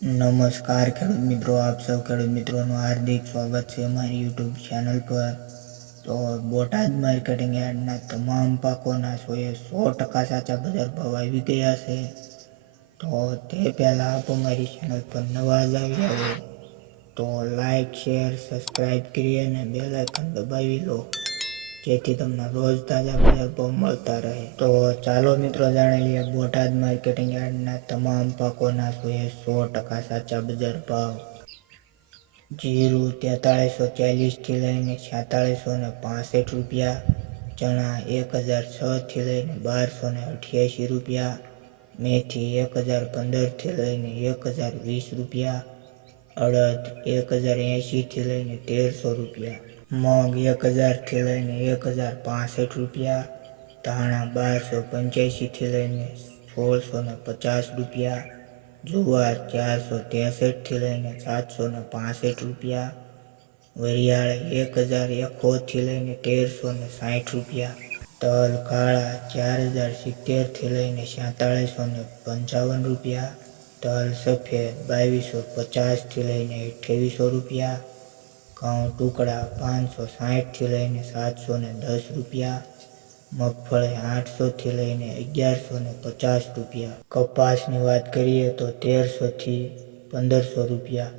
નમસ્કાર ખેડૂત મિત્રો, આપ સૌ ખેડૂત મિત્રોનું હાર્દિક સ્વાગત છે અમારી યુટ્યુબ ચેનલ પર। તો બોટાદ માર્કેટિંગ યાર્ડના તમામ પાકોના 100% સાચા બજાર ભાવ આવી ગયા છે। તો તે પહેલાં આપ અમારી ચેનલ પર નવા જ આવ્યા હોય તો લાઈક, શેર, સબસ્ક્રાઈબ કરી અને બેલ આઇકન દબાવી લો, જેથી તમને રોજ તાજા બજાર ભાવ મળતા રહે। તો ચાલો મિત્રો જાણી લઈએ બોટાદ માર્કેટિંગ યાર્ડના તમામ પાકોના 100% સાચા બજાર ભાવ। જીરું 4340 થી લઈને 4665 રૂપિયા, ચણા 1006 થી લઈને 1288 રૂપિયા, મેથી 1015 થી લઈને 1020 રૂપિયા, અડદ 1080 થી લઈને 1300 રૂપિયા, મગ 1000 થી લઈને 1065 રૂપિયા, ધાણા 1285 થી લઈને 1650 રૂપિયા, જુવાર 463 થી લઈને 765 રૂપિયા, વરિયાળ 1071 થી લઈને 1360 રૂપિયા, તલ કાળા 4070 થી લઈને 4755 રૂપિયા, તલ સફેદ 2250 થી લઈને 2800 રૂપિયા, ઘઉં ટુકડા 560 થી લઈને 710 રૂપિયા, મગફળી 800 થી લઈને 1150 રૂપિયા। કપાસની વાત કરીએ તો 1300 થી 1500 રૂપિયા,